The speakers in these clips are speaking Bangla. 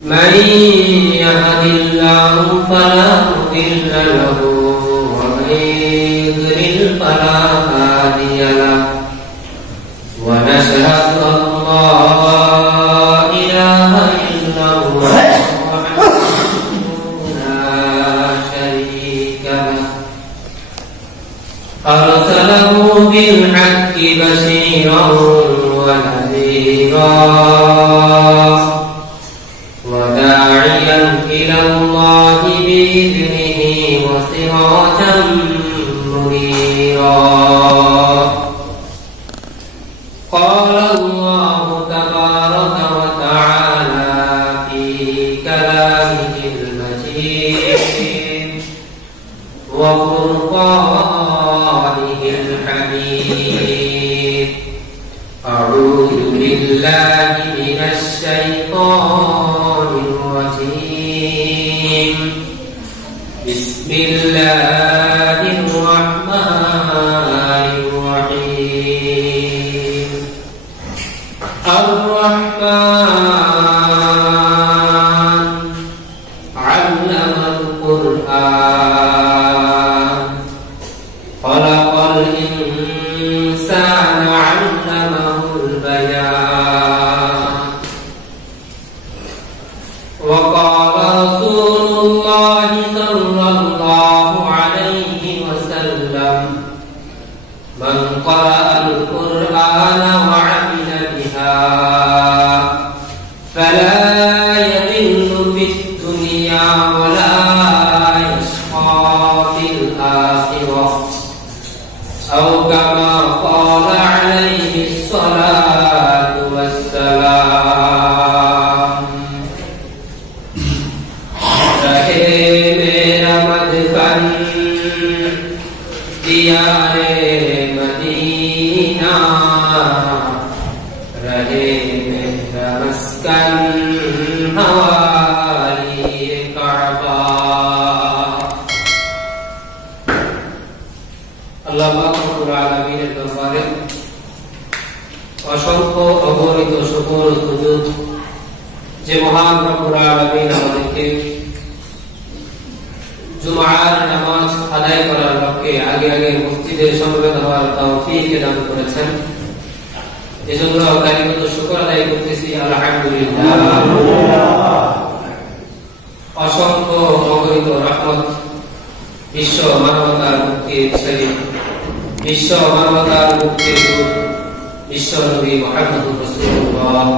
من يهد الله فلا مضل له ومن يضلل فلا هادي له ونشهد أن لا إله إلا الله أرسله بالحق بشيرا ونذيرا وداعيا إلى الله بإذنه وسراجا منيرا قال الله تبارك وتعالى في كلامه المجيد وفرقانه الحميد أعوذ بالله من الشيطان الرجيم بسم الله الرحمن الرحيم الرحمن علم القرآن خلق الإنسان علمه البيان وقال رسول الله صلى الله عليه وسلم من قرأ القرآن وعمل بها فلا يضل في الدنيا ولا يشقى في الآخرة أو كما قال عليه الصلاة والسلام رہے میرا مدفن دیار مدینہ رہے میرا مسکن حوالی کعبہ আল্লাহ পাক রব্বুল আলামিনের দরবারে অসংখ্য অগণিত শুকর ও সুজুদ যে মহান রব্বুল আলামিন আমাদেরকে জুমার নামাজ আদায় করার লক্ষ্যে আগে আগে মসজিদে সমবেত হওয়ার তৌফিক দান করেছেন এজন্য কারিগত শুকর আদায় করতেছি আলহামদুলিল্লাহ অসংখ্য অগণিত রহমত বিশ্ব মানবতার মুক্তির শরীর বিশ্ব মানবতার মুক্তির দূত বিশ্ব নবী মুহাম্মদুর রাসূলুল্লাহ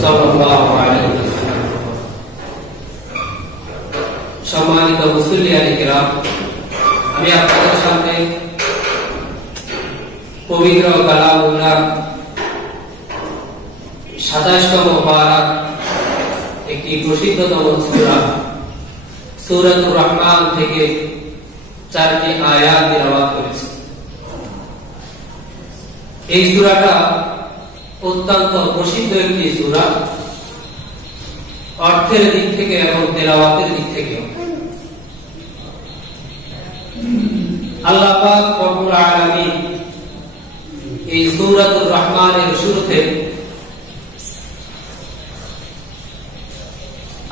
সাল্লাল্লাহু আলাইহি ওয়াসাল্লাম সম্মানিত মুসল্লিয়ান কিরাম আমি আপনাদের সামনে পবিত্র কালামুল্লাহ 27তম পারা একটি প্রসিদ্ধতম সূরা সূরাতুর রহমান থেকে 4টি আয়াত তেলাওয়াত করেছি এই সূরাটা অত্যন্ত প্রসিদ্ধ একটি সূরা অর্থের দিক থেকে এবং তেলাওয়াতের দিক থেকে আল্লাহ পাক রব্বুল আলামিন এই সূরাতুর রহমানের শুরুতে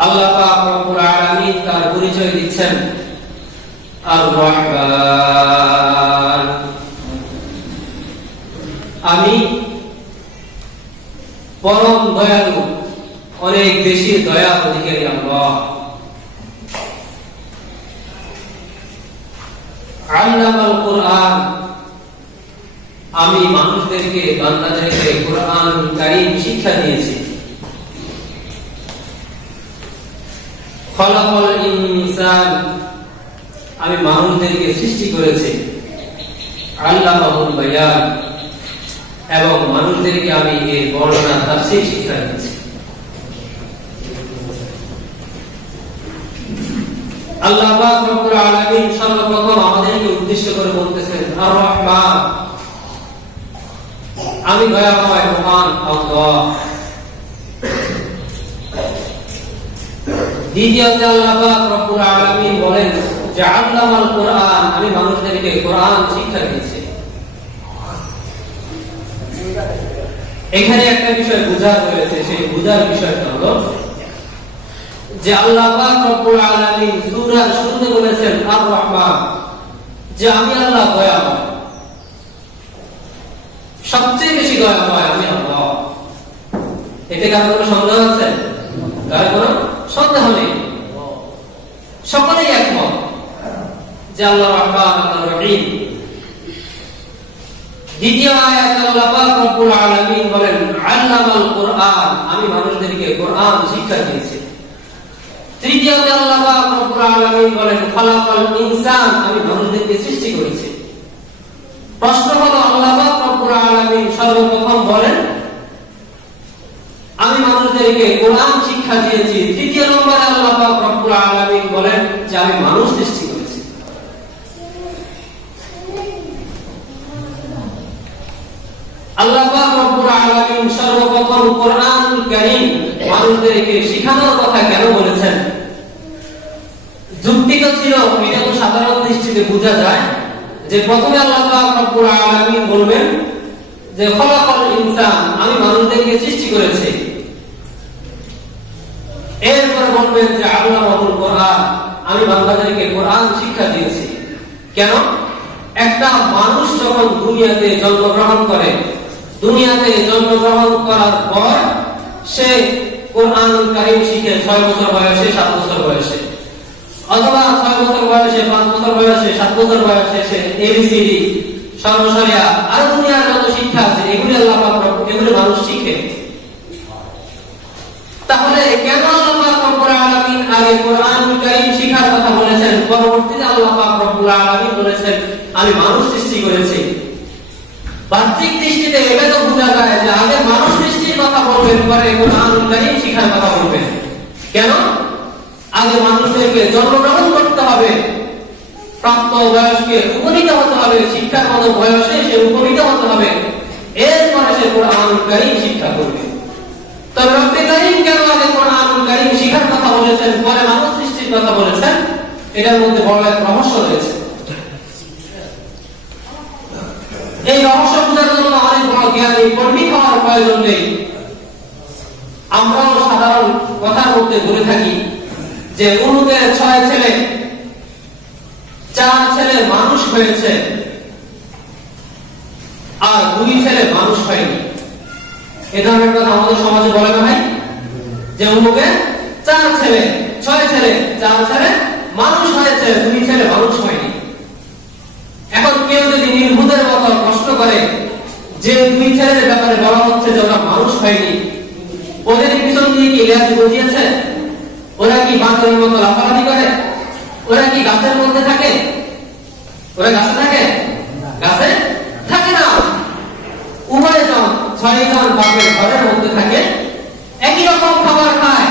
আল্লাহ পাক রব্বুল আলামিন তার পরিচয় দিচ্ছেন আর-রহমান আমি পরম দয়ালু অনেক বেশি দয়া অধিকারী আল্লাহ আল্লামাল কুরআন আমি মানুষদেরকে বান্দাদেরকে কুরআন কারীম শিক্ষা দিয়েছি খলাকাল ইনসান আমি মানুষদেরকে সৃষ্টি করেছি আল্লামাহুল বায়ান এবং মানুষদেরকে আমি এর বর্ণনা তাফসীর শিক্ষা দিয়েছি আল্লাহ পাক রব্বুল আলামিন সর্বপ্রথম আমাদেরকে উদ্দেশ্য করে বলতেছেন আর-রহমান আমি দয়াময় মহান আল্লাহ দ্বিতীয়ত আল্লাহ পাক রব্বুল আলামিন বলেন যে আল্লামাল কুরআন আমি মানুষদেরকে কোরআন শিক্ষা দিয়েছি এখানে একটা বিষয় বুঝার রয়েছে, সেই বুঝার বিষয়টা হলো যে আল্লাহ পাক রব্বুল আলামিন সূরার শুরুতে বলেছেন আর রহমান, যে আমি আল্লাহ দয়াময়, সবচেয়ে বেশি দয়াময় আমি আল্লাহ। এতে কার কোনো সন্দেহ আছে? কার কোনো সন্দেহ নেই, সকলেই একমত যে আল্লাহ রহমান, আল্লাহ রহিম। দ্বিতীয় আয়াতে আল্লাহ পাক রব্বুল আলামিন বলেন আল্লামাল কুরআন, আমি মানুষদেরকে কোরআন শিক্ষা দিয়েছি। তৃতীয়তে আল্লাহ পাক রব্বুল আলামিন বলেন খালাকাল ইনসান, আমি মানুষদেরকে সৃষ্টি করেছি। প্রশ্ন হলো আল্লাহ পাক রব্বুল আলামিন সর্বপ্রথম বলেন আমি মানুষদেরকে কোরআন শিক্ষা দিয়েছি। তৃতীয় নম্বরে আল্লাহ পাক রব্বুল আলামিন বলেন যে আমি মানুষ সৃষ্টি করেছি। আল্লাহ পাক রব্বুল আলামিন সর্বপ্রথম কোরআনুল কারীম মানুষদেরকে শেখানোর কথা কেন বলেছেন? যুক্তি তো ছিল, এটা তো সাধারণ দৃষ্টিতে বোঝা যায় যে প্রথমে আল্লাহ পাক রব্বুল আলামিন বলবেন যে খালাকাল ইনসান, আমি মানুষদেরকে সৃষ্টি করেছি। এরপর বলবেন যে আল্লামাহুল কোরআন, আমি বান্দাদেরকে কোরআন শিক্ষা দিয়েছি। কেন? একটা মানুষ যখন দুনিয়াতে জন্মগ্রহণ করে, দুনিয়াতে জন্মগ্রহণ করার পর সে কোরআনুল কারীম শিখে 6 বছর বয়সে, 7 বছর বয়সে, অথবা 6 বছর বয়সে, 5 বছর বয়সে, 7 বছর বয়সে সে এবিসিডি, সর্বশরিয়া আর দুনিয়ার যত শিক্ষা আছে এগুলি আল্লাহ পাক এগুলি মানুষ শিখে। তাহলে কেন আল্লাহ পাক রব্বুল আলামিন আগে কোরআনুল কারীম শিখার কথা বলেছেন, পরবর্তীতে আল্লাহ পাক রব্বুল আলামিন বলেছেন আমি মানুষ সৃষ্টি করেছি? বাহ্যিক দৃষ্টিতে এটা তো বোঝা যায় যে আগে মানুষ সৃষ্টির কথা বলবেন, পরে কোরআনুল কারীম শিখার কথা বলবেন। কেন? আগে মানুষদেরকে জন্মগ্রহণ করতে হবে, প্রাপ্ত বয়সকে উপনীত হতে হবে, শিক্ষার মতো বয়সে সে উপনীত হতে হবে, এরপরে সে কোরআনুল কারীম শিক্ষা করবে। তবে রব্বে কারীম কেন আগে কোরআনুল কারীম শিখার কথা বলেছেন, পরে মানুষ সৃষ্টির কথা বলেছেন? এটার মধ্যে বড় এক রহস্য রয়েছে। এই রহস্য বোঝার জন্য অনেক বড় জ্ঞানী পণ্ডিত হওয়ার প্রয়োজন নেই। আমরাও সাধারণ কথার মধ্যে বলে থাকি যে উনুদের 6 ছেলে, 4 ছেলে মানুষ হয়েছে আর 2 ছেলে মানুষ হয়নি। এ ধরনের কথা আমাদের সমাজে বলে না ভাই, যে উনুকে 4 ছেলে, 6 ছেলে, 4 ছেলে মানুষ হয়েছে, 2 ছেলে মানুষ হয়নি। এখন কেউ যদি নির্বুধের মতো প্রশ্ন করে যে 2 ছেলের ব্যাপারে বলা হচ্ছে যে ওরা মানুষ হয়নি, ওদের পিছন দিয়ে কি লেজ গজিয়েছে? ওরা কি বাঁদরের মতো লাফালাফি করে? ওরা কি গাছের মধ্যে থাকে? ওরা গাছে থাকে? গাছে থাকে না। উভয় জন 6 জন বাপের ঘরের মধ্যে থাকে, একই রকম খাবার খায়,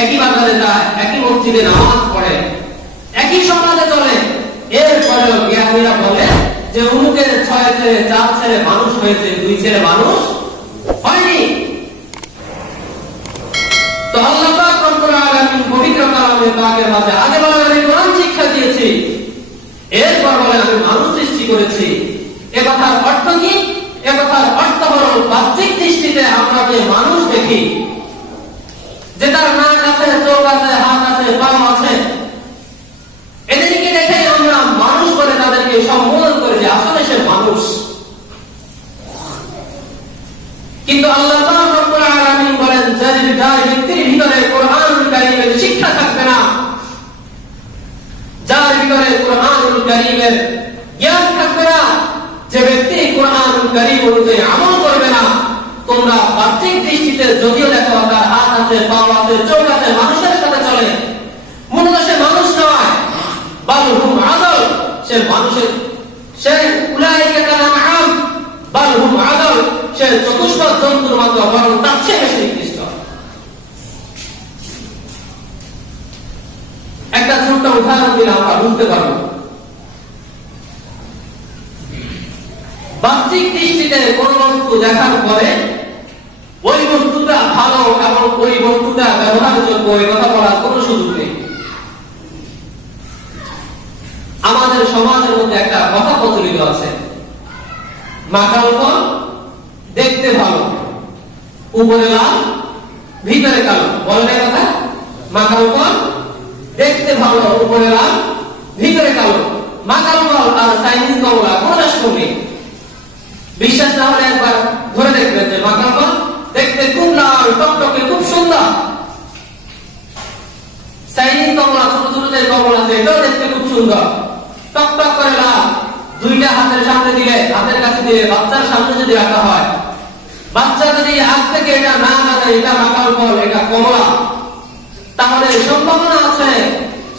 একই বাজারে যায়, একই মসজিদে নামাজ পড়ে, একই সমাজে চলে। এরপরেও জ্ঞানীরা বলে যে উনুকের 6 ছেলে, 4 ছেলে মানুষ হয়েছে, 2 ছেলে মানুষ হয়নি। তো আল্লাহ পাক রব্বুল আলামিন পবিত্র কালামে পাকের মাঝে আগে বলেন আমি কোরআন শিক্ষা দিয়েছি, এরপর বলেন আমি মানুষ সৃষ্টি করেছি। এ কথার অর্থ কি? এ কথার অর্থ হলো বাহ্যিক দৃষ্টিতে আমরা যে মানুষ দেখি, যে তার নাক আছে, চোখ আছে, হাত আছে, পা আছে, এদেরকে দেখে আমরা মানুষ বলে তাদেরকে সম্বোধন করে যে আসলে সে মানুষ। কিন্তু আল্লাহ পাক রব্বুল আলামিন বলেন যার ব্যক্তির ভিতরে কোরআনুল কারীমের শিক্ষা থাকবে না, যার ভিতরে কোরআনুল কারীমের জ্ঞান থাকবে না, যে ব্যক্তি কোরআনুল কারীম অনুযায়ী আমল করবে না, তোমরা বাহ্যিক দৃষ্টিতে যদিও দেখো তার হাত আছে, পা আছে, চোখ আছে, মানুষের সাথে চলে, মূলত সে মানুষ নয়, বাল হুম আদল, সে মানুষের, সে উলাইকা কাল আনআম বাল হুম আদল, সে চতুষ্পদ জন্তুর মতো, বরং তার চেয়ে বেশি নিকৃষ্ট। একটা ছোট্ট উদাহরণ দিলে আমরা বুঝতে পারব। বাহ্যিক দৃষ্টিতে কোন বস্তু দেখার পরে ওই বস্তুটা ভালো এবং ওই বস্তুটা ব্যবহারযোগ্য এই কথা বলার কোনো সুযোগ নেই। আমাদের সমাজের মধ্যে একটা কথা প্রচলিত আছে, মাকাল ফল দেখতে ভালো, উপরে লাল ভিতরে কালো, বলে না কথা? মাকাল ফল দেখতে ভালো, উপরে লাল ভিতরে কালো। মাকাল ফল আর চাইনিজ কমলা কোনটা সঙ্গে? বিশ্বাস না হলে একবার ধরে দেখবেন যে মাকাল ফল দেখতে খুব লাল টকটকে খুব সুন্দর, চাইনিজ কমলা ছোট ছোট যে কমলা আছে এটাও দেখতে খুব সুন্দর টকটক করে লাল। দুইটা হাতের সামনে দিলে, হাতের কাছে দিলে, বাচ্চার সামনে যদি রাখা হয়, বাচ্চা যদি হাত থেকে এটা না জানে এটা মাকাল ফল এটা কমলা, তাহলে সম্ভাবনা আছে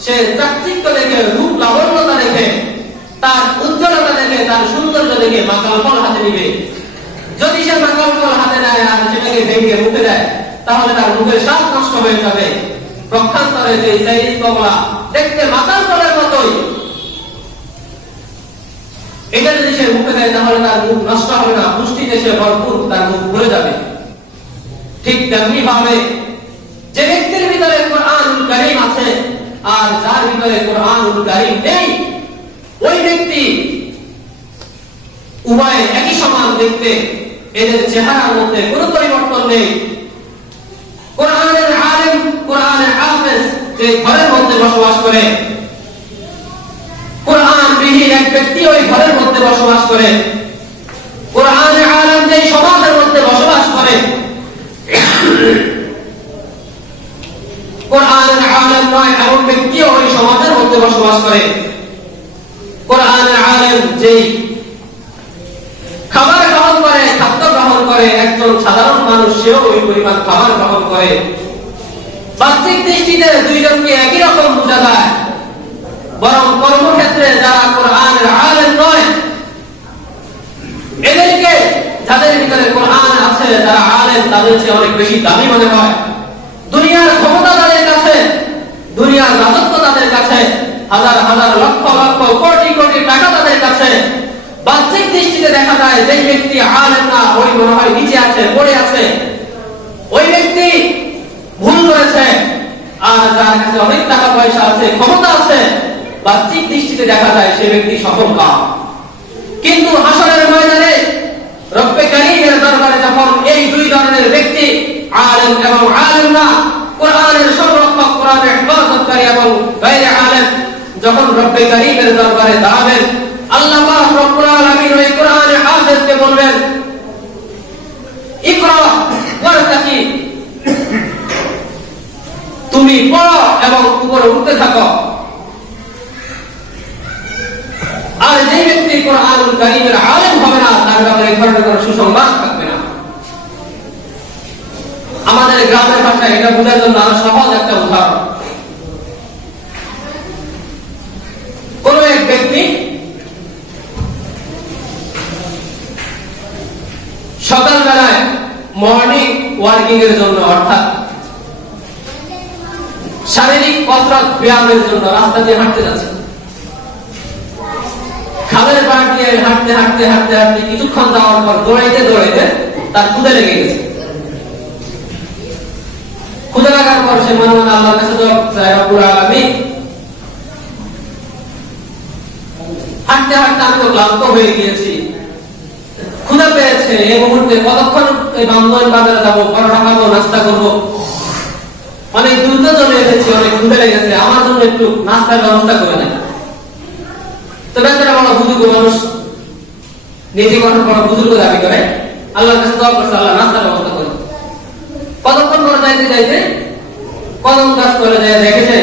সে চাকচিক্য দেখে, রূপ লাবণ্যতা দেখে, তার উজ্জ্বলতা দেখে, তার সৌন্দর্য দেখে মাকাল ফল হাতে নিবে। যদি সে মাকাল ফল হাতে নেয় আর সেটাকে ভেঙে মুখে দেয়, তাহলে তার মুখের স্বাদ নষ্ট হয়ে যাবে। পক্ষান্তরে যে চাইনিজ কমলা দেখতে মাকাল ফলের মতোই, এটা যদি সে মুখে দেয় তাহলে তার মুখ নষ্ট হবে না, পুষ্টিতে সে ভরপুর, তার মুখ ভরে যাবে। ঠিক তেমনি ভাবে যে ব্যক্তির ভিতরে কোরআনুল কারীম আছে আর যার ভিতরে কোরআনুল কারীম নেই, ওই ব্যক্তি উভয় একই সমান দেখতে, এদের চেহারার মধ্যে কোনো পরিবর্তন নেই। কোরআনের আলেম, কোরআনের হাফেজ যে ঘরের মধ্যে বসবাস করে, কোরআন বিহীন এক ব্যক্তি ওই ঘরের মধ্যে বসবাস করে। কোরআনের আলেম যে সমাজের মধ্যে বসবাস করে, কোরআনের আলেম নয় এমন ব্যক্তিও ওই সমাজের মধ্যে বসবাস করে। কোরআনের আলেম যেই খাবার গ্রহণ করে, খাদ্য গ্রহণ করে, একজন সাধারণ মানুষ সেও ওই পরিমাণ খাবার গ্রহণ করে। বাহ্যিক দৃষ্টিতে দুইজনকে একই রকম বোঝা যায়, বরং কর্মক্ষেত্রে যারা কোরআনের আলেম নয়, এদেরকে যাদের ভিতরে কোরআন আছে, যারা আলেম, তাদের চেয়ে অনেক বেশি দামি মনে হয়। দুনিয়ার ক্ষমতা তাদের কাছে, দুনিয়ার রাজত্ব তাদের কাছে, হাজার হাজার লক্ষ লক্ষ কোটি কোটি টাকা তাদের কাছে। বাহ্যিক দৃষ্টিতে দেখা যায় যে ব্যক্তি আলেম না, ওই মনে হয় নিচে আছে, পড়ে আছে, ওই ব্যক্তি ভুল করেছে। আর যার কাছে অনেক টাকা পয়সা আছে, ক্ষমতা আছে, বাহ্যিক দৃষ্টিতে দেখা যায় সে ব্যক্তি সফল কাম। কিন্তু হাসরের ময়দানে রব্বে কারীমের দরবারে যখন এই দুই ধরনের ব্যক্তি, আলেম এবং আলেম না, কোরআনের সংরক্ষক, কোরআনের হেফাজতকারী এবং গায়রে আলেম, যখন রব্বে কারীমের দরবারে দাঁড়াবেন, আল্লাহ পাক রব্বুল আলামিন ওই কোরআনের হাফেজকে বলবেন, ইকরা ওয়ারতাকি, তুমি পড়ো এবং উপরে উঠতে থাকো। আর যে ব্যক্তি কোরআনুল কারীমের আলেম হবে না, তার ব্যাপারে এই ধরনের কোনো সুসংবাদ থাকবে না। আমাদের গ্রামের ভাষায় এটা বোঝার জন্য আরো সহজ একটা উদাহরণ। কোন এক ব্যক্তি সকালবেলায় মর্নিং ওয়ার্কিং এর জন্য, অর্থাৎ শারীরিক কসরত ব্যায়ামের জন্য রাস্তা দিয়ে হাঁটতে যাচ্ছে। খালের পাড় দিয়ে হাঁটতে হাঁটতে হাঁটতে হাঁটতে কিছুক্ষণ যাওয়ার পর দৌড়াইতে দৌড়াইতে তার ক্ষুধা লেগে গেছে। ক্ষুধা লাগার পর সে মনে মনে আল্লাহর কাছে দোয়া করছে, রব্বুল আলামিন, হাঁটতে হাঁটতে আমি তো ক্লান্ত হয়ে গিয়েছি, ক্ষুধা পেয়েছে, এই মুহূর্তে কতক্ষণ এই বান্দোয়ান বাজারে যাবো, পরোটা খাবো, নাস্তা করবো, অনেক দূর তো চলে এসেছি, অনেক ক্ষুধা লেগেছে, আমার জন্য একটু নাস্তার ব্যবস্থা করে দেয়। তো বেচারা বড় বুজুর্গ মানুষ, নিজে কঠোর বড় বুজুর্গ দাবি করে, আল্লাহর কাছে দোয়া করছে, আল্লাহ নাস্তার ব্যবস্থা করে। কতক্ষণ পর যাইতে যাইতে কদম গাছ করে যায়, দেখেছে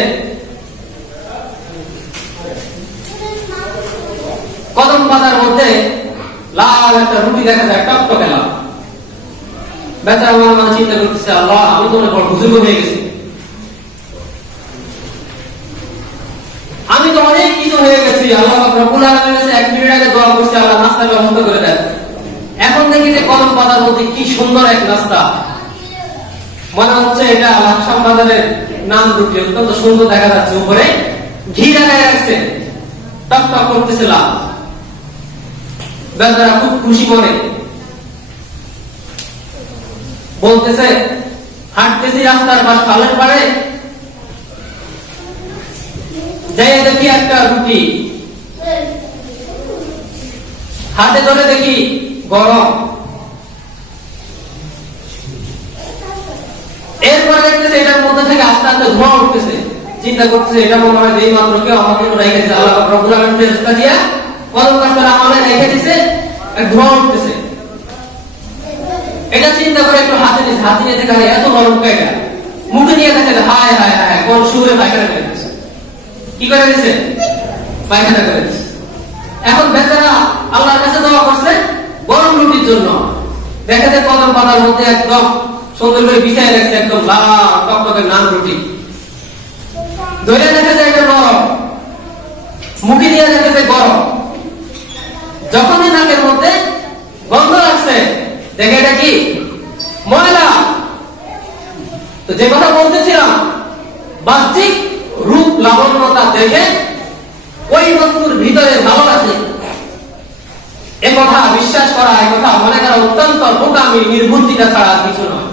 কদম পাতার মধ্যে লাল একটা রুটি দেখা যায়, টকটকে লাল। বেচারা মনে মনে চিন্তা করতেছে, আল্লাহ, আমি তো অনেক বড় বুজুর্গ হয়ে গেছি, আমি তো অনেক কিছু হয়ে গেছি, আল্লাহ রব্বুল আলামিনের কাছে 1 মিনিট আগে দোয়া করছি, আল্লাহ নাস্তার ব্যবস্থা করে দেন। এখন দেখি যে কদম পাতার মধ্যে কি সুন্দর এক নাস্তা, মনে হচ্ছে এটা লাকসাম বাজারের নাম রুটি, অত্যন্ত সুন্দর দেখা যাচ্ছে, উপরে ঘি লাগায় রাখছে, টকটক করতেছে লাল। বেচারা খুব খুশি মনে বলতেছে, হাঁটতেছি রাস্তার পাশ খালের পাড়ে, যাই দেখি একটা রুটি, হাতে ধরে দেখি গরম। এরপরে দেখতেছে এটার মধ্যে থেকে আস্তে আস্তে ধোঁয়া চিন্তা করতেছে এটা মনে হয় এই মাত্র কেউ আমার জন্য রেখে দিয়েছে, আল্লাহ রব্বুল আলামিন ফেরেশতা দিয়া কদম গাছটা আমাকে রেখে দিয়েছে, ধোঁয়া উঠতেছে। এটা চিন্তা করে একটু হাতে নিয়েছে, হাতে নিয়ে দেখে এত নরম পেয়ে মুখে নিয়ে দেখে হায় হায় হায় কোন সুরে পায়খানা করে দিচ্ছে। কি করে দিচ্ছে? পায়খানা করে দিচ্ছে। এখন বেচারা আল্লাহর কাছে দোয়া করছে গরম রুটির জন্য। দেখে যে কদম পাতার মধ্যে একদম সুন্দর করে বিছায় রাখছে, একদম লাল টকটকে নান রুটি। ধরে দেখে যায় এটা নরম, মুখে নিয়ে দেখে যায় গরম। যখনই নাকের মধ্যে গন্ধ লাগছে দেখে এটা কি ময়লা। তো যে কথা বলতেছিলাম, বাহ্যিক রূপ লাবণ্যতা দেখে ওই বস্তুর ভিতরে ভালো আছে এ কথা বিশ্বাস করা, এ কথা মনে করা অত্যন্ত বোকামি, নির্বুদ্ধিতা ছাড়া কিছু নয়।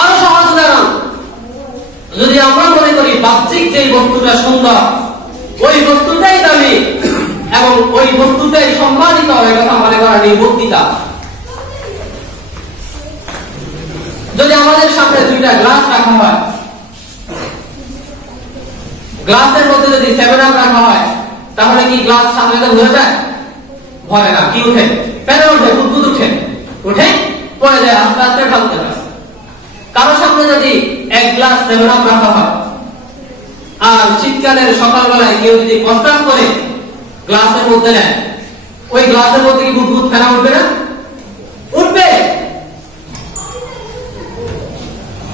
আরো সহজ উদাহরণ, যদি আমরা মনে করি বাহ্যিক যে বস্তুটা সুন্দর ওই বস্তুটাই দামি এবং ওই বস্তুটাই সম্মানিত, এ কথা মনে করা নির্বুদ্ধিতা। যদি আমাদের সামনে দুইটা গ্লাস রাখা হয়, গ্লাসের মধ্যে যদি 7 আপ রাখা হয়, তাহলে কি গ্লাস সামনে ভরে যায়? ভরে না। কি উঠে? ফেলে উঠে, বুদবুদ উঠে, উঠে পড়ে যায়, আস্তে আস্তে ঢালতে হয়। কারো সামনে যদি 1 গ্লাস 7 আপ রাখা হয় আর শীতকালের সকালবেলায় কেউ যদি প্রস্তাব করে গ্লাসের মধ্যে নেয়, ওই গ্লাসের মধ্যে কি বুদবুদ ফেলা উঠবে না? উঠবে।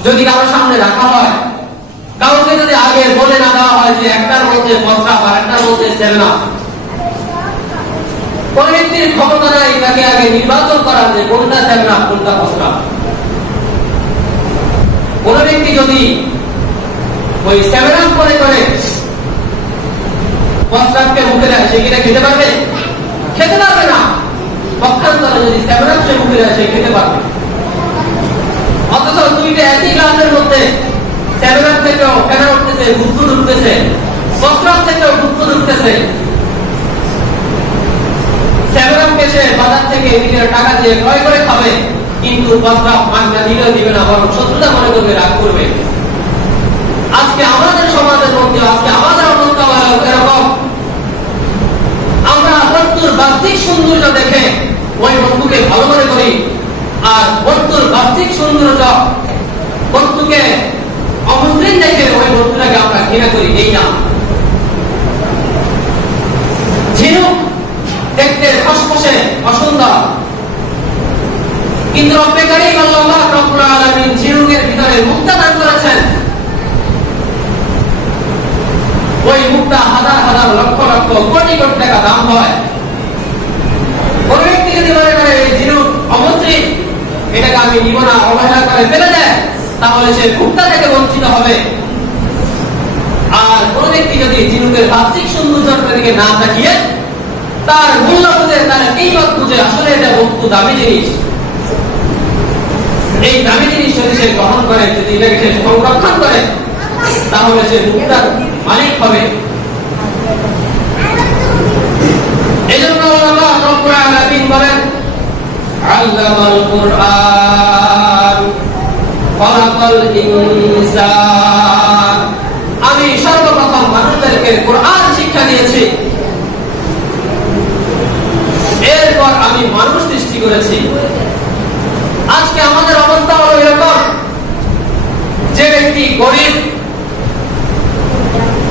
যদি কারো সামনে রাখা হয়, কাউকে যদি আগে বলে না দেওয়া হয় যে একটার মধ্যে প্রস্তাব আর একটার মধ্যে 7 আপ, কোন ব্যক্তির ক্ষমতা নাই তাকে আগে নির্বাচন করার যে কোনটা 7 আপ কোনটা প্রস্তাব। কোন ব্যক্তি যদি ওই 7 আপ করে করে প্রস্তাবকে মুখে দেয়, সে কিনা খেতে পারবে? খেতে পারবে না। পক্ষান্তরে যদি 7 আপ সে মুখে দেয়, সে খেতে পারবে। অথচ দুইটা একই গ্লাসের মধ্যে 7 আপ থেকেও ফেনা উঠতেছে, বুদবুদ উঠতেছে, প্রস্তাব থেকেও বুদবুদ উঠতেছে। 7 আপ সে বাজার থেকে নিজের টাকা দিয়ে ক্রয় করে খাবে, কিন্তু প্রস্তাব মাগনা দিলেও দিবে না, বরং শত্রুতা মনে করবে, রাগ করবে। আজকে আমাদের সমাজের মধ্যে আজকে আমাদের অবস্থা এরকম, আমরা বস্তুর বাহ্যিক সৌন্দর্য দেখে ওই বস্তুকে ভালো মনে করি, আর বস্তুর বাহ্যিক সৌন্দর্য বস্তুকে অমুসলিম দেখে ওই বস্তুটাকে আমরা ঘৃণা করি। এই না, ঝিনুক দেখতে খসখসে অসুন্দর, কিন্তু রব্বে কারীম আল্লাহ রাব্বুল আলামিন ঝিনুকের ভিতরে মুক্তা দান করেছেন। ওই মুক্তা হাজার হাজার লক্ষ লক্ষ কোটি কোটি টাকা দাম হয়। কোন ব্যক্তি যদি মনে করে এই ঝিনুক অমুসলিম, এটাকে আমি নিব না, অবহেলা করে ফেলে দেয়, তাহলে সে মুক্তা থেকে বঞ্চিত হবে। আর কোন ব্যক্তি যদি ঝিনুকের বাহ্যিক সৌন্দর্যের দিকে না তাকিয়ে তার মূল্য বুঝে, তার কিমত বুঝে, আসলে এটা বস্তু দামি জিনিস, এই দামি জিনিস যদি সে গ্রহণ করে, যদি এটাকে সে সংরক্ষণ করে, তাহলে সে মুক্তার মালিক হবে। এজন্য আল্লাহ রাব্বুল আলামিন বলেন, আল্লামাল কুরআন খালাকাল ইনসান, আমি সর্বপ্রথম মানুষদেরকে কোরআন শিক্ষা দিয়েছি, এরপর আমি মানুষ সৃষ্টি করেছি। আজকে আমাদের অবস্থা হলো এরকম, যে ব্যক্তি গরিব,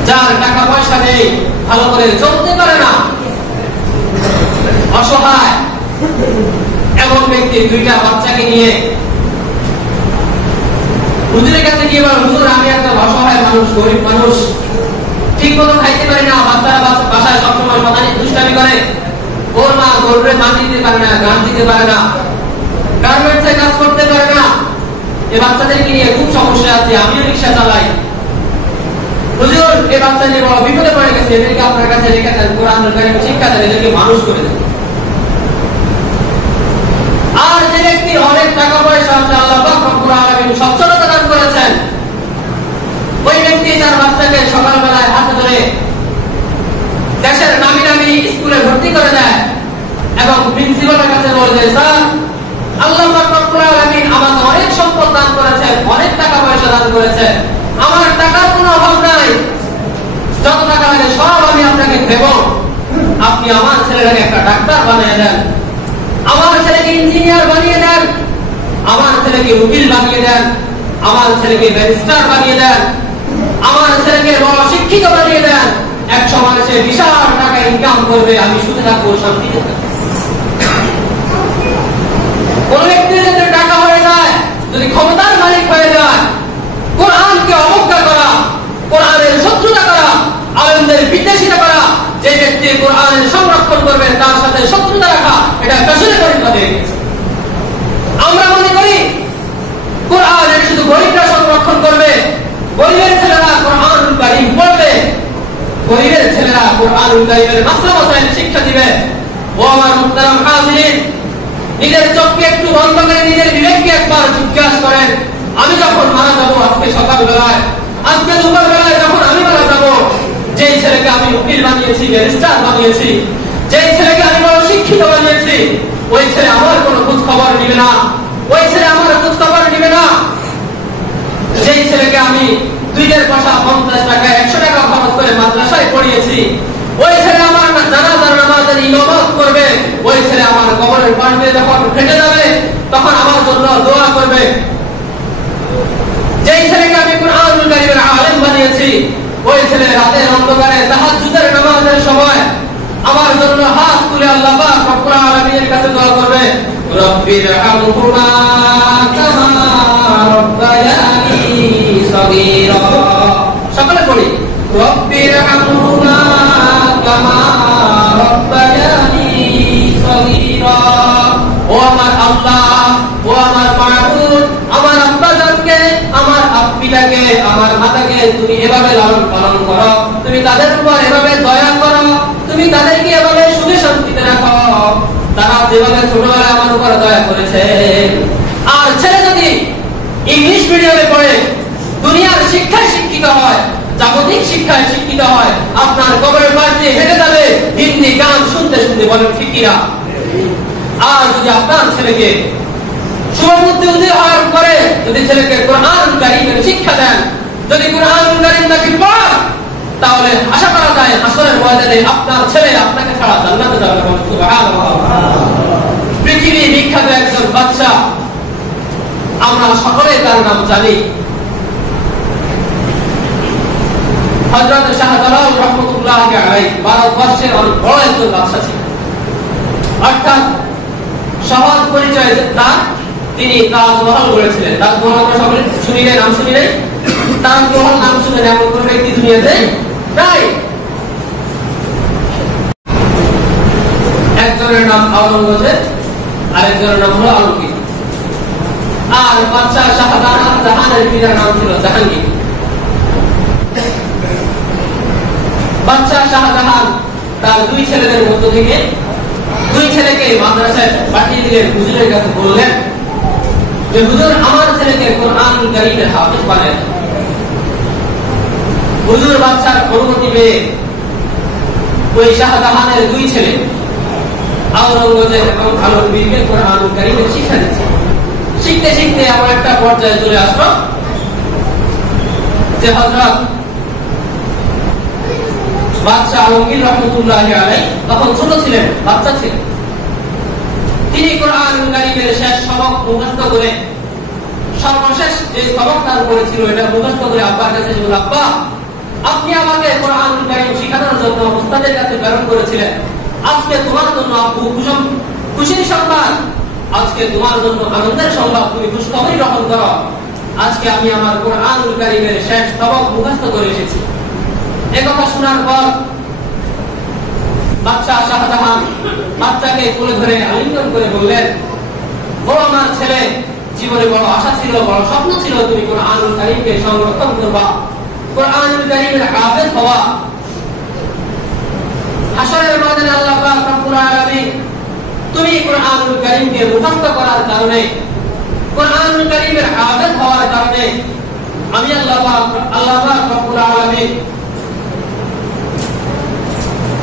যার টাকা পয়সা নেই, ভালো করে চলতে পারে না, অসহায়, এমন ব্যক্তি 2টা বাচ্চাকে নিয়ে হুজুরের কাছে গিয়ে বলে, হুজুর আমি একটা অসহায় মানুষ, গরিব মানুষ, ঠিক মতো খাইতে পারি না, বাচ্চারা বাসায় সবসময় শয়তানি দুষ্টামি করে, ওর মা গরুরে মান দিতে পারে না, গান দিতে পারে না, গার্মেন্টসে কাজ করতে পারে না, এই বাচ্চাদেরকে নিয়ে খুব সমস্যা আছে, আমিও রিক্সা চালাই, হুজুর এই বাচ্চা নিয়ে বড় বিপদে পড়ে গেছে, এদেরকে আপনার কাছে রেখে দেন, কোরআনের কারিম শিক্ষা দেন, এদেরকে মানুষ করে দেন। আর যে ব্যক্তি অনেক টাকা পয়সা আছে, আল্লাহ পাক রব্বুল আলামিন সচ্ছলতা দান করেছেন, ওই ব্যক্তি তার বাচ্চাকে সকালবেলায় হাতে ধরে দেশের নামি নামি স্কুলে ভর্তি করে দেয় এবং প্রিন্সিপালের কাছে বলে, স্যার আল্লাহ পাক রব্বুল আলামিন আমাকে অনেক সম্পদ দান করেছেন, অনেক টাকা পয়সা দান করেছেন, আমার টাকার কোনো আপনাকে দেব, আপনি আমার ছেলেটাকে একটা ডাক্তার বানিয়ে দেন, আমার ছেলেকে ইঞ্জিনিয়ার বানিয়ে দেন, আমার ছেলেকে উকিল বানিয়ে দেন, আমার ছেলেকে ব্যারিস্টার বানিয়ে দেন, আমার ছেলেকে বড় শিক্ষিত বানিয়ে দেন, এক সময় সে বিশাল টাকা ইনকাম করবে, আমি শুধু থাকবো শান্তিতে থাকবো। কোন ব্যক্তির যদি টাকা হয়ে যায়, যদি ক্ষমতার মালিক হয়ে যায়, কোরআনকে অবজ্ঞা করা, কোরআনের শত্রুতা করা, আলেমদের বিদ্বেষিতা করা, যে ব্যক্তি কোরআনের সংরক্ষণ করবে তার সাথে শত্রুতা রাখা, এটা ফ্যাশনে পরিণত হয়ে গেছে। আমরা মনে করি কোরআনের শুধু গরিবরা সংরক্ষণ করবে, গরিবের ছেলেরা কোরআনুল কারীম পড়বে, গরিবের ছেলেরা কোরআনুল কারীমের মাসলা মাসাইল শিক্ষা দিবে। ও আমার মুহতারাম হাজিরিন, নিজের চোখকে একটু বন্ধ করে নিজের বিবেককে একবার জিজ্ঞাসা করেন, আমি যখন মারা যাবো আজকে সকালবেলায়, আজকে দুপুরবেলায় যখন আমি মারা যাবো, যেই ছেলেকে আমি উকিল বানিয়েছি, ব্যারিস্টার বানিয়েছি, যেই ছেলেকে আমি বড় শিক্ষিত বানিয়েছি, ওই ছেলে আমার কোনো খোঁজ খবর নিবে না, ওই ছেলে আমার খোঁজ খবর নিবে না। যেই ছেলেকে আমি 2 পয়সা 50 টাকা 100 টাকা খরচ করে মাদ্রাসায় পড়িয়েছি, ওই ছেলে আমার জানাজার নামাজের ইমামত করবে, ওই ছেলে আমার কবরের পাশ দিয়ে যখন ফেটে যাবে তখন আমার জন্য দোয়া করবে। যেই ছেলেকে আমি কোরআনুল কারীমের আলেম বানিয়েছি, ওই ছেলে রাতের অন্ধকারে তাহাজ্জুদের নামাজের সময় আমার জন্য হাত তুলে আল্লাহ পাক রব্বুল আলামিনের কাছে দোয়া করবে, রব্বিরহামহুমা কামা রাব্বায়ানি সগীরা। সকলে পড়ি, রব্বিরহামহুমা কামা রাব্বায়ানি সগীরা। ও আমার আল্লাহ, ও আমার মাবুদ, আমার আব্বা জানকে, আমার আব্বিটাকে, আমার মাতাকে তুমি এভাবে লালন পালন করো, তুমি তাদের উপর এভাবে দয়া করো, তুমি তাদেরকে এভাবে সুখে শান্তিতে রাখো, তারা যেভাবে ছোটবেলায় আমার উপর দয়া করেছে। আর ছেলে যদি ইংলিশ মিডিয়ামে পড়ে, দুনিয়ার শিক্ষায় শিক্ষিত হয়, জাগতিক শিক্ষায় শিক্ষিত হয়, আপনার কবরের পাশ দিয়ে হেঁটে যাবে হিন্দি গান শুনতে শুনতে, বলেন ঠিক কিনা? আর যদি আপনার ছেলেকে শুভবুদ্ধি উদয় হওয়ার পরে যদি ছেলেকে কোরআনুল কারীমের শিক্ষা দেন, যদি কোরআনুল কারীম তাকে পড়ান, তাহলে আশা করা যায় হাসরের ময়দানে আপনার ছেলে আপনাকে ছাড়া জান্নাতে যাবে। সুবহানাল্লাহ। পৃথিবী বিখ্যাত একজন বাদশা, আমরা সকলে তার নাম জানি, হযরত শাহজালাল রাহমাতুল্লাহি আলাইহি। ভারতবর্ষের অনেক বড় একজন বাদশা ছিলেন, অর্থাৎ সহজ পরিচয় তার, তিনি তাজমহল গড়েছিলেন। তাজমহল আমরা সকলে শুনি নাই, নাম শুনি নাই? তাজমহল নাম শুনে এমন কোন ব্যক্তি দুনিয়াতে নাই। একজনের নাম আওরঙ্গজেব, আরেকজনের নাম হলো আলমগীর। আর বাদশাহ শাহজাহানের পিতার নাম ছিল জাহাঙ্গীর। বাদশাহ শাহজাহান তার 2 ছেলেদের মধ্য থেকে 2 ছেলেকে মাদ্রাসায় পাঠিয়ে দিলেন। হুজুরের কাছে বললেন যে হুজুর, আমার ছেলেকে কোরআনুল কারীমের হাফেজ বানায় দেন। হুজুর বাদশার অনুমতি পেয়ে ওই শাহজাহানের 2 ছেলে আওরঙ্গজেব এবং আলমগীরকে কোরআনুল কারীমের শিক্ষা দিচ্ছে। শিখতে শিখতে এমন একটা পর্যায়ে চলে আসলো যে হযরত বাদশা আলমগীর রাহমাতুল্লাহি আলাইহি তখন ছোট ছিলেন, বাচ্চা ছিলেন। তিনি কোরআনুল কারীমের শেষ সবক মুখস্থ করে, সর্বশেষ যে সবক তার উপরে ছিল এটা মুখস্থ করে আব্বার কাছে বলল, আব্বা, আপনি আমাকে কোরআনুল কারীম শেখানোর জন্য উস্তাদের কাছে প্রেরণ করেছিলেন। আজকে তোমার জন্য আব্বু খুশির সংবাদ, আজকে তোমার জন্য আনন্দের সংবাদ, তুমি খুশখবরি গ্রহণ করো। আজকে আমি আমার কোরআনুল কারীমের শেষ সবক মুখস্থ করে এসেছি। এই কথা শোনার পর বাদশাহ শাহজাহান বাচ্চাকে কোলে ধরে আলিঙ্গন করে বললেন, ও আমার ছেলে, জীবনে বড় আশা ছিল, বড় স্বপ্ন ছিল তুমি কোরআনুল কারীমকে সংরক্ষণ করবা, কোরআনুল কারীমের হাফেজ হওয়া। হাসরের ময়দানে আল্লাহ পাক রব্বুল আলামিন তুমি কোরআনুল কারীমকে মুখস্থ করার কারণে, কোরআনুল কারীমের হাফেজ হওয়ার কারণে আমি আল্লাহ পাক রব্বুল আলামিন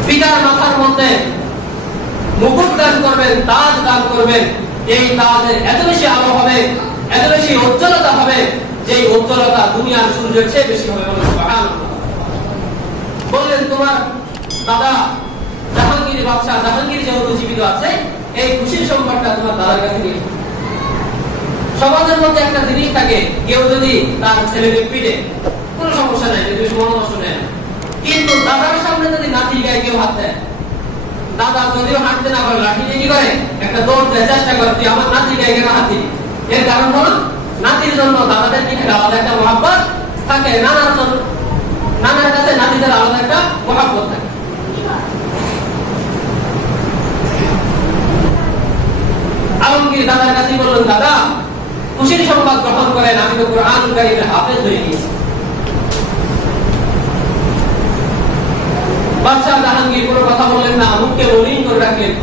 পিতার মাথার মধ্যে মুকুট দান করবেন, তাজ দান করবেন। এই তাজের এত বেশি আলো হবে, এত বেশি উজ্জ্বলতা হবে, যে উজ্জ্বলতা দুনিয়ার সূর্যের চেয়ে বেশি হবে। বললেন, তোমার দাদা জাহাঙ্গীর বাদশাহ জাহাঙ্গীর যেহেতু জীবিত আছে, এই খুশির সংবাদটা তোমার দাদার কাছে নিয়ে। সমাজের মধ্যে একটা জিনিস থাকে, কেউ যদি তার ছেলেকে পিটে কোনো সমস্যা নাই, যদি মনোনষ্ট নেয়, কিন্তু দাদার সামনে যদি নাতির গায়ে কেউ হাত দেয়, দাদা যদিও হাঁটতে না পারে লাঠি নিয়ে কি করে একটা দৌড় দেয়, চেষ্টা করে তুই আমার নাতির গায়ে কেন হাত দিবি। এর কারণ হলো নাতির জন্য দাদাদের কি আলাদা একটা মহাব্বত থাকে, নানার কাছে নাতিদের আলাদা একটা মহাব্বত থাকে। আলমগীর দাদার কাছে বললেন, দাদা খুশির সংবাদ গ্রহণ করেন, আমি তো কুরআনুল কারীমের হাফেজ হয়ে গিয়েছি। বাদশাহ জাহাঙ্গীর কোনো কথা বললেন না, মুখকে মলিন করে রাখলেন।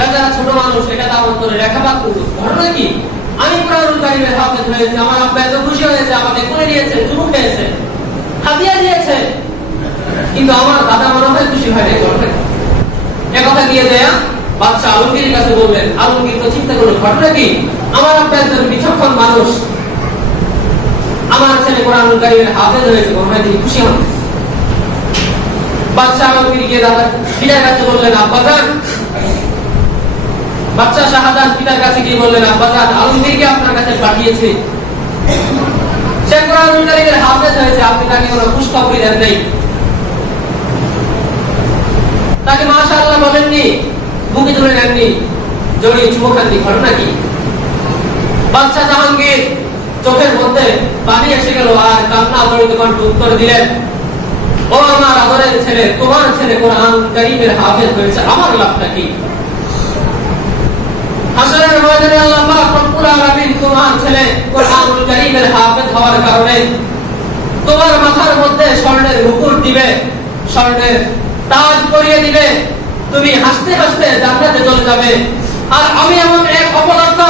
রাজা ছোট মানুষ, এটা তার অন্তরে রেখাপাত করল। ঘটনা কি, আমি কুরআনুল কারীমের হাফেজ হয়েছি, আমার আব্বা এত খুশি হয়েছে, আমাকে কোলে নিয়েছে, চুমু খেয়েছে, হাদিয়া দিয়েছে, কিন্তু আমার দাদা মনে হয় খুশি হয়নি। এ কথা গিয়ে দেয়া বাদশাহ আলমগীরের কাছে বললেন। আলমগীর তো চিন্তা করলেন, ঘটনা কি, আমার আব্বা একজন বিচক্ষণ মানুষ, আমার ছেলে কুরআনুল কারীমের হাফেজ হয়েছে, মনে হয় তিনি খুশি হন। বাদশাহ আলমগীর গিয়ে দাদা পিতার কাছে বললেন, আব্বাজান। বাদশাহ শাহজাহান পিতার কাছে গিয়ে বললেন, আব্বাজান আলমগীরকে আপনার কাছে পাঠিয়েছে, সে কুরআনুল কারীমের হাফেজ হয়েছে, আপনি তাকে কোনো খুশখবরি দেন নাই, তাকে মাশাআল্লাহ বলেননি, বুকে তুলে নেননি, জড়িয়ে চুমু খাননি। ঘটনা কি? বাদশাহ জাহাঙ্গীর চোখের মধ্যে পানি এসে গেল আর কান্না জড়িত কণ্ঠে উত্তর দিলেন, ও আমার আদরের ছেলে, তোমার ছেলে কুরআনুল কারীমের হাফেজ হয়েছে, আমার লাভটা কি? হাসরের ময়দানে আল্লাহ পাক রব্বুল আলামিন তোমার ছেলে কুরআনুল কারীমের হাফেজ হওয়ার কারণে তোমার মাথার মধ্যে স্বর্ণের মুকুট দিবে, স্বর্ণের তাজ পরিয়ে দিবে, তুমি হাসতে হাসতে জান্নাতে চলে যাবে। আর আমি এমন এক অপদার্থ,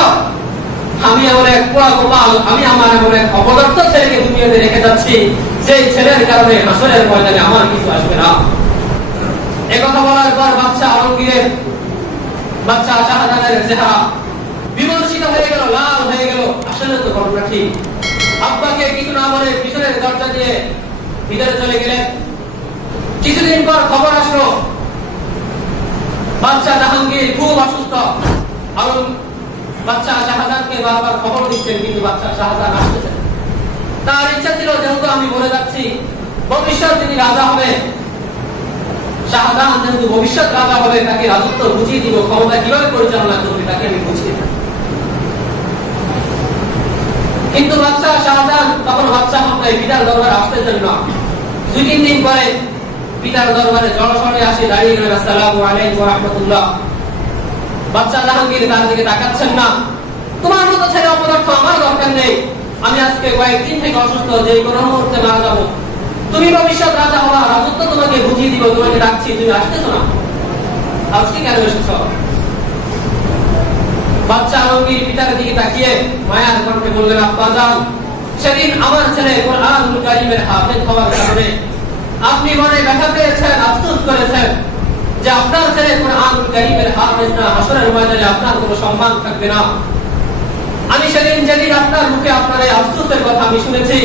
আমি এমন এক পোড়া গোপাল, আমি আমার এমন এক অপদার্থ ছেলেকে দুনিয়াতে রেখে যাচ্ছি, সেই ছেলের কারণে হাসরের ময়দানে আমার কিছু আসবে না। একথা বলার পর বাদশাহ আলমগীরের, বাদশাহ শাহজাহানের চেহারা বিমর্ষিত হয়ে গেল, লাল হয়ে গেল। আসলে তো ঘটনা ঠিক। আব্বাকে কিছু না বলে পিছনের দরজা দিয়ে ভিতরে চলে গেলেন। কিছুদিন পর খবর আসলো বাদশাহ জাহাঙ্গীর খুব অসুস্থ। বাদশাহ শাহজাহানকে বারবার খবর দিচ্ছেন, কিন্তু বাদশাহ শাহজাহান আসতেছেন। তার ইচ্ছা ছিল, যেহেতু আমি বলে যাচ্ছি ভবিষ্যৎ যিনি রাজা হবে, শাহজাহান যেহেতু ভবিষ্যৎ রাজা হবে, তাকে রাজত্ব বুঝিয়ে দিব, ক্ষমতা কিভাবে পরিচালনা করবে তাকে আমি বুঝিয়ে দেব। কিন্তু বাদশাহ শাহজাহান তখন বাদশাহ হয়ে পিতার দরবারে আসতেছেন না। 2-3 দিন পরে পিতার দরবারে জড়সড়ে আসে, দাঁড়িয়ে গেলেন, আসসালামু আলাইকুম ওয়া রাহমাতুল্লাহ। বাদশাহ জাহাঙ্গীর তার দিকে তাকাচ্ছেন না। তোমার মতো ছেলে অপদার্থ আমার দরকার নেই, আমি আজকে কয়েকদিন থেকে অসুস্থ, যে কোনো মুহূর্তে মারা যাবো, তুমি ভবিষ্যৎ রাজা হওয়া, রাজত্ব তোমাকে বুঝিয়ে দিব, তোমাকে ডাকছি, তুমি আসতেছো না, আজকে কেন এসেছো? বাদশাহ আলমগীর পিতার দিকে তাকিয়ে মায়ার কণ্ঠে বললেন, আব্বাজান সেদিন আমার ছেলে কুরআনুল কারীমের হাফেজ হওয়ার কারণে আপনি মনে ব্যথা পেয়েছেন, আফসোস করেছেন যে আপনার ছেলে কুরআনুল কারীমের হাফেজ না, হাসরের ময়দানে আপনার কোনো সম্মান থাকবে না। আমি সেদিন যেদিন আপনার মুখে আপনার এই আফসোসের কথা আমি শুনেছি,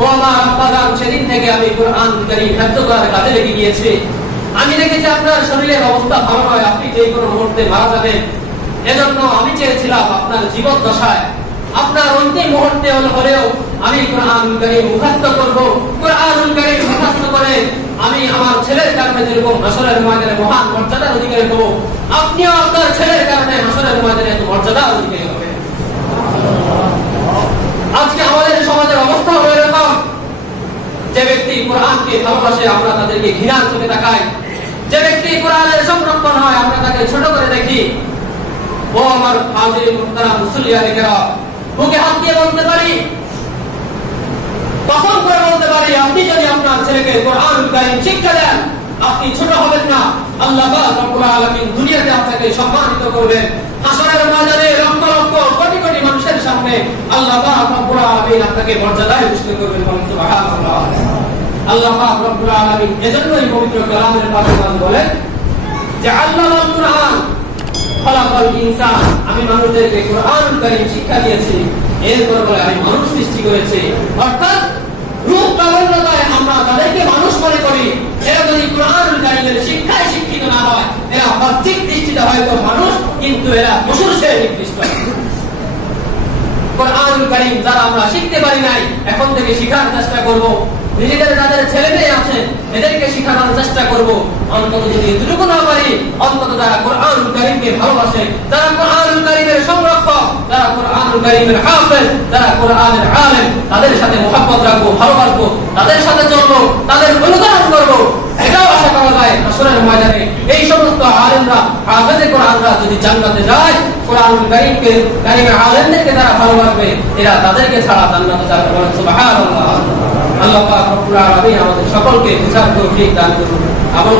ও আমার আব্বাজান, সেদিন থেকে আমি কুরআনুল কারীম হিফজ করার কাজে লেগে গিয়েছি। আমি দেখেছি আপনার শরীরের অবস্থা ভালো নয়, আপনি যে কোনো মুহূর্তে মারা যাবেন। এজন্য আমি চেয়েছিলাম আপনার জীবন দশায়, আপনার অন্তিম মুহূর্তে হলেও আমি কুরআনুল কারীম মুখস্থ করব। কুরআনুল কারীম মুখস্থ করে আমি আমার ছেলের কারণে যেরকম হাসরের ময়দানে মহান মর্যাদার অধিকারী হব, আপনিও আপনার ছেলের কারণে হাসরের ময়দানে এত মর্যাদার অধিকারী হবেন। আজকে আমাদের সমাজের অবস্থা হলো এরকম, যে ব্যক্তি কোরআনকে ভালোবাসে আমরা তাদেরকে ঘৃণার চোখে তাকাই, যে ব্যক্তি কোরআনের সংরক্ষণ হয় আমরা তাকে ছোট করে দেখি। ও আমার হাজির মুহতারাম মুসল্লিয়ানেরা, মুখে হাত দিয়ে বলতে পারি, কসম করে বলতে পারি, আপনি যদি আপনার ছেলেকে কুরআনুল কারীম শিক্ষা দেন, আপনি ছোট হবেন না। আল্লাহ পাক রব্বুল আলামিন দুনিয়াতে আপনাকে সম্মানিত করবেন, হাসরের ময়দানে লক্ষ লক্ষ কোটি কোটি মানুষের সামনে আল্লাহ পাক রব্বুল আলামিন আপনাকে মর্যাদায় ভূষিত করবেন। সুবহানাল্লাহ। আল্লাহ পাক রব্বুল আলামিন এজন্যই পবিত্র কালামের পাঠান বলেন যে আল্লামাল কুরআন খলাকাল ইনসান, আমি মানুষদেরকে কুরআনুল কারীম শিক্ষা দিয়েছি, এরপর বলে আমি মানুষ সৃষ্টি করেছি। অর্থাৎ রূপ লাবণ্যতায় আমরা তাদেরকে মানুষ মনে করি, এরা যদি কুরআনুল কারীমের শিক্ষায় শিক্ষিত না হয়, এরা বাহ্যিক দৃষ্টিতে হয়তো মানুষ, কিন্তু এরা পশুর চেয়ে নিকৃষ্ট। কুরআনুল কারীম যারা আমরা শিখতে পারি নাই, এখন থেকে শেখার চেষ্টা করব। নিজেদের যাদের ছেলে মেয়ে আছে এদেরকে শেখানোর চেষ্টা করব। অন্তত যদি এতটুকু না পারি, অন্তত যারা কুরআনুল কারীমকে ভালোবাসে, যারা কুরআনুল কারীমের সংরক্ষক, যারা কুরআনুল কারীমের হাফেজ, যারা কুরআনের আলেম, তাদের সাথে মহব্বত রাখবো, ভালোবাসবো, তাদের সাথে চলবো, তাদের অনুকরণ করবো। এটাও আশা করা যায় হাসরের ময়দানে এই সমস্ত আলেমরা, হাফেজে কোরআনরা যদি জান্নাতে যায়, কুরআনুল কারীমের আলেমদেরকে যারা ভালোবাসবে, এরা তাদেরকে ছাড়া জান্নাতে যাবে। বলেন সুবহানাল্লাহ। আল্লাহ পাক রব্বুল আলামিন আমাদের সকলকে বুঝার তৌফিক দান করুন। আমল